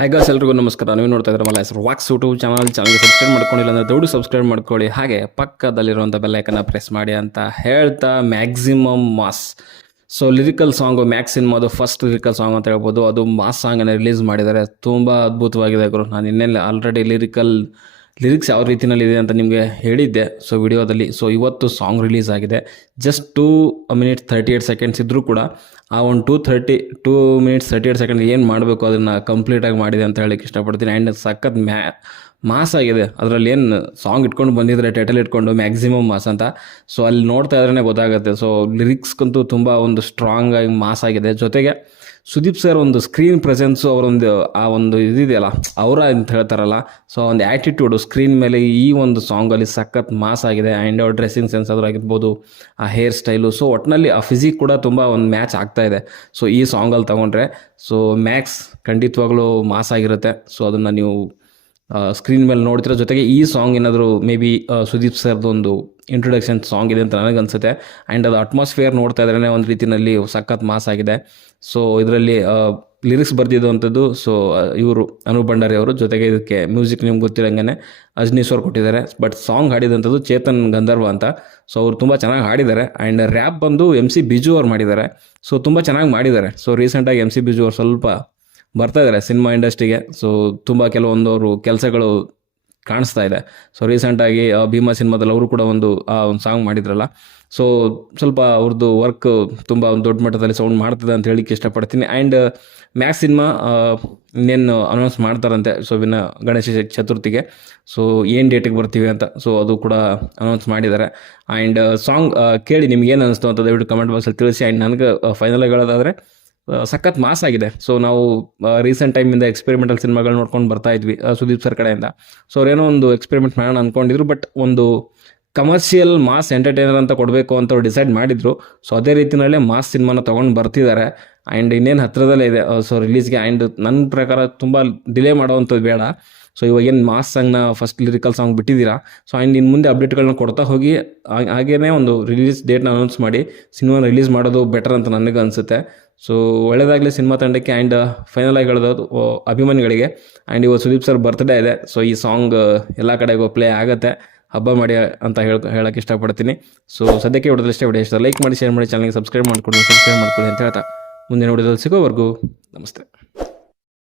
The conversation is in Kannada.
ಎಲ್ಲರಿಗೂ ಎಲ್ರಿಗೂ ನಮಸ್ಕಾರ. ನೀವು ನೋಡ್ತಾ ಇದ್ರೆ ಮಲ್ಲ ಹೆಸರು ವಾಕ್ಸ್ ಯೂಟ್ಯೂಬ್ ಚಾನಲ್ ಚಾನಲ್ಗೆ ಸಬ್ಸ್ಕ್ರೈಬ್ ಮಾಡ್ಕೊಂಡಿಲ್ಲ ಅಂದರೆ ದೌಡು ಸಬ್ಸ್ಕ್ರೈಬ್ ಮಾಡ್ಕೊಳ್ಳಿ. ಹಾಗೆ ಪಕ್ಕದಲ್ಲಿರುವಂಥ ಬೆಲ್ಲೈಕನ್ನ ಪ್ರೆಸ್ ಮಾಡಿ ಅಂತ ಹೇಳ್ತಾ maximum mass so lyrical song Max ಸಿನಿಮಾದು first lyrical song ಅಂತ ಹೇಳ್ಬೋದು. ಅದು ಮಾಸ್ ಸಾಂಗನ್ನು ರಿಲೀಸ್ ಮಾಡಿದ್ದಾರೆ. ತುಂಬ ಅದ್ಭುತವಾಗಿದೆ ಗುರು. ನಾನು ಇನ್ನೆಲ್ಲ ಆಲ್ರೆಡಿ ಲಿರಿಕಲ್ ಲಿರಿಕ್ಸ್ ಯಾವ ರೀತಿಯಲ್ಲಿ ಇದೆ ಅಂತ ನಿಮಗೆ ಹೇಳಿದ್ದೆ. ಸೊ ವಿಡಿಯೋದಲ್ಲಿ ಸೊ ಇವತ್ತು ಸಾಂಗ್ ರಿಲೀಸ್ ಆಗಿದೆ. Just two minutes thirty eight seconds ಇದ್ದರೂ ಕೂಡ, ಆ ಒಂದು two thirty two minutes thirty eight second ಏನು ಮಾಡಬೇಕು ಅದನ್ನು ಕಂಪ್ಲೀಟಾಗಿ ಮಾಡಿದೆ ಅಂತ ಹೇಳಕ್ಕೆ ಇಷ್ಟಪಡ್ತೀನಿ. ಆ್ಯಂಡ್ ಸಖತ್ ಮ್ಯಾ ಮಾಸ್ ಆಗಿದೆ. ಅದರಲ್ಲಿ ಏನು ಸಾಂಗ್ ಇಟ್ಕೊಂಡು ಬಂದಿದ್ರೆ ಟೈಟಲ್ ಇಟ್ಕೊಂಡು ಮ್ಯಾಕ್ಸಿಮಮ್ ಮಾಸ್ ಅಂತ. ಸೊ ಅಲ್ಲಿ ನೋಡ್ತಾ ಇದ್ರೇ ಗೊತ್ತಾಗುತ್ತೆ. ಸೊ ಲಿರಿಕ್ಸ್ಗಂತೂ ತುಂಬ ಒಂದು ಸ್ಟ್ರಾಂಗ್ ಆಗಿ ಮಾಸ್ ಆಗಿದೆ. ಜೊತೆಗೆ, ಸುದೀಪ್ ಸರ್ ಒಂದು ಸ್ಕ್ರೀನ್ ಪ್ರೆಸೆನ್ಸು ಅವರೊಂದು, ಆ ಒಂದು ಇದಿದೆಯಲ್ಲ, ಅವರ ಅಂತ ಹೇಳ್ತಾರಲ್ಲ. ಸೊ ಒಂದು ಆ್ಯಟಿಟ್ಯೂಡು ಸ್ಕ್ರೀನ್ ಮೇಲೆ ಈ ಒಂದು ಸಾಂಗಲ್ಲಿ ಸಖತ್ ಮಾಸ್ ಆಗಿದೆ. ಆ್ಯಂಡ್ ಅವ್ರ ಡ್ರೆಸ್ಸಿಂಗ್ ಸೆನ್ಸ್ ಆದರೂ ಆಗಿರ್ಬೋದು, ಆ ಹೇರ್ ಸ್ಟೈಲು ಸೊ ಒಟ್ಟಿನಲ್ಲಿ ಆ ಫಿಸಿಕ್ ಕೂಡ ತುಂಬ ಒಂದು ಮ್ಯಾಚ್ ಆಗ್ತಾ ಇದೆ. ಸೊ ಈ ಸಾಂಗಲ್ಲಿ ತೊಗೊಂಡ್ರೆ ಸೊ ಮ್ಯಾಕ್ಸ್ ಖಂಡಿತವಾಗ್ಲೂ ಮಾಸ್ ಆಗಿರುತ್ತೆ. ಸೊ ಅದನ್ನು ನೀವು ಸ್ಕ್ರೀನ್ ಮೇಲೆ ನೋಡ್ತಿರೋ ಜೊತೆಗೆ ಈ ಸಾಂಗ್ ಏನಾದರೂ ಮೇ ಬಿ ಸುದೀಪ್ ಸರ್ದು ಒಂದು ಇಂಟ್ರೊಡಕ್ಷನ್ ಸಾಂಗ್ ಇದೆ ಅಂತ ನನಗನ್ಸುತ್ತೆ. ಆ್ಯಂಡ್ ಅದು ಅಟ್ಮಾಸ್ಫಿಯರ್ ನೋಡ್ತಾ ಇದ್ರೇ ಒಂದು ರೀತಿಯಲ್ಲಿ ಸಖತ್ ಮಾಸ್ ಆಗಿದೆ. ಸೊ ಇದರಲ್ಲಿ ಲಿರಿಕ್ಸ್ ಬರೆದಿದ್ದಂಥದ್ದು ಸೊ ಇವರು ಅನು ಭಂಡಾರಿ ಅವರು. ಜೊತೆಗೆ ಇದಕ್ಕೆ ಮ್ಯೂಸಿಕ್ ನಿಮ್ಗೆ ಗೊತ್ತಿರೋಂಗೆ ಅಜ್ನೀಶ್ ಅವ್ರು ಕೊಟ್ಟಿದ್ದಾರೆ. ಬಟ್ ಸಾಂಗ್ ಹಾಡಿದಂಥದ್ದು ಚೇತನ್ ಗಂಧರ್ವ ಅಂತ. ಸೊ ಅವರು ತುಂಬ ಚೆನ್ನಾಗಿ ಹಾಡಿದ್ದಾರೆ. ಆ್ಯಂಡ್ ರ್ಯಾಪ್ ಬಂದು ಎಂ ಸಿ ಬಿಜು ಅವ್ರು ಮಾಡಿದ್ದಾರೆ. ಸೊ ತುಂಬ ಚೆನ್ನಾಗಿ ಮಾಡಿದ್ದಾರೆ. ಸೊ ರೀಸೆಂಟಾಗಿ ಎಂ ಸಿ ಬಿಜು ಅವ್ರು ಸ್ವಲ್ಪ ಬರ್ತಾ ಇದ್ದಾರೆ ಸಿನಿಮಾ ಇಂಡಸ್ಟ್ರಿಗೆ ಸೊ ತುಂಬ ಕೆಲವೊಂದವರು ಕೆಲಸಗಳು ಕಾಣಿಸ್ತಾ ಇದೆ. ಸೊ ರೀಸೆಂಟಾಗಿ ಭೀಮಾ ಸಿನಿಮಾದಲ್ಲಿ ಅವರು ಕೂಡ ಒಂದು, ಆ, ಒಂದು ಸಾಂಗ್ ಮಾಡಿದ್ರಲ್ಲ. ಸೊ ಸ್ವಲ್ಪ ಅವ್ರದ್ದು ವರ್ಕ್ ತುಂಬ ಒಂದು ದೊಡ್ಡ ಮಟ್ಟದಲ್ಲಿ ಸೌಂಡ್ ಮಾಡ್ತದೆ ಅಂತ ಹೇಳಿಕ್ಕೆ ಇಷ್ಟಪಡ್ತೀನಿ. ಆ್ಯಂಡ್ ಮ್ಯಾಕ್ಸ್ ಸಿನಿಮಾ ಇನ್ನೇನು ಅನೌನ್ಸ್ ಮಾಡ್ತಾರಂತೆ. ಸೊ ಇನ್ನು ಗಣೇಶ ಚತುರ್ಥಿಗೆ. ಸೊ ಏನು ಡೇಟಿಗೆ ಬರ್ತೀವಿ ಅಂತ. ಸೊ ಅದು ಕೂಡ ಅನೌನ್ಸ್ ಮಾಡಿದ್ದಾರೆ. ಆ್ಯಂಡ್ ಸಾಂಗ್ ಕೇಳಿ ನಿಮ್ಗೆ ಏನು ಅನಿಸ್ತು ಅಂತ ದಯವಿಟ್ಟು ಕಮೆಂಟ್ ಬಾಕ್ಸಲ್ಲಿ ತಿಳಿಸಿ. ಆ್ಯಂಡ್ ನನಗೆ ಫೈನಲ್ ಹೇಳೋದಾದರೆ ಸಖತ್ ಮಾಸ್ ಆಗಿದೆ. ಸೊ ನಾವು ರೀಸೆಂಟ್ ಟೈಮಿಂದ ಎಕ್ಸ್ಪೆರಿಮೆಂಟಲ್ ಸಿನಿಮಾಗಳು ನೋಡ್ಕೊಂಡು ಬರ್ತಾ ಇದ್ವಿ ಸುದೀಪ್ ಸರ್ ಕಡೆಯಿಂದ. ಸೊ ಅವ್ರೇನೋ ಒಂದು ಎಕ್ಸ್ಪೆರಿಮೆಂಟ್ ಮಾಡೋಣ ಅಂದ್ಕೊಂಡಿದ್ರು ಬಟ್ ಒಂದು ಕಮರ್ಷಿಯಲ್ ಮಾಸ್ ಎಂಟರ್ಟೈನರ್ ಅಂತ ಕೊಡಬೇಕು ಅಂತ ಅವ್ರು ಡಿಸೈಡ್ ಮಾಡಿದ್ರು. ಸೊ ಅದೇ ರೀತಿಯಲ್ಲೇ ಮಾಸ್ ಸಿನಿಮಾನ ತೊಗೊಂಡು ಬರ್ತಿದ್ದಾರೆ ಆ್ಯಂಡ್ ಇನ್ನೇನು ಹತ್ತಿರದಲ್ಲೇ ಇದೆ ಸೊ ರಿಲೀಸ್ಗೆ ಆ್ಯಂಡ್ ನನ್ನ ಪ್ರಕಾರ ತುಂಬ ಡಿಲೇ ಮಾಡೋವಂಥದ್ದು ಬೇಡ. ಸೊ ಇವಾಗ ಏನು ಮಾಸ್ ಸಾಂಗ್ನ ಫಸ್ಟ್ ಲಿರಿಕಲ್ ಸಾಂಗ್ ಬಿಟ್ಟಿದ್ದೀರಾ? ಸೊ ಆ್ಯಂಡ್ ಇನ್ನು ಮುಂದೆ ಅಪ್ಡೇಟ್ಗಳನ್ನ ಕೊಡ್ತಾ ಹೋಗಿ ಹಾಗೇ ಒಂದು ರಿಲೀಸ್ ಡೇಟ್ನ ಅನೌನ್ಸ್ ಮಾಡಿ ಸಿನಿಮಾನ ರಿಲೀಸ್ ಮಾಡೋದು ಬೆಟರ್ ಅಂತ ನನಗೆ ಅನಿಸುತ್ತೆ. ಸೊ ಒಳ್ಳೆಯದಾಗಲಿ ಸಿನಿಮಾ ತಂಡಕ್ಕೆ ಆ್ಯಂಡ್ ಫೈನಲ್ ಆಗಿ ಹೇಳೋದು ಅಭಿಮಾನಿಗಳಿಗೆ. ಆ್ಯಂಡ್ ಇವತ್ತು ಸುದೀಪ್ ಸರ್ ಬರ್ತ್ಡೇ ಇದೆ. ಸೊ ಈ ಸಾಂಗ್ ಎಲ್ಲ ಕಡೆಗೂ ಪ್ಲೇ ಆಗುತ್ತೆ. ಹಬ್ಬ ಮಾಡಿ ಅಂತ ಹೇಳಿ ಹೇಳೋಕ್ಕೆ ಇಷ್ಟಪಡ್ತೀನಿ. ಸೊ ಸದ್ಯಕ್ಕೆ ವಿಡಿಯೋದಲ್ಲಿ ಇಷ್ಟ. ವಿಡಿಯೋ ಲೈಕ್ ಮಾಡಿ ಶೇರ್ ಮಾಡಿ ಚಾನಲ್ಗೆ ಸಬ್ಸ್ಕ್ರೈಬ್ ಮಾಡ್ಕೊಂಡು ಸಬ್ಸ್ಕ್ರೈಬ್ ಮಾಡ್ಕೊಳ್ಳಿ ಅಂತ ಹೇಳ್ತಾ ಮುಂದಿನ ವಿಡಿಯೋದಲ್ಲಿ ಸಿಗೋವರೆಗೂ ನಮಸ್ತೆ.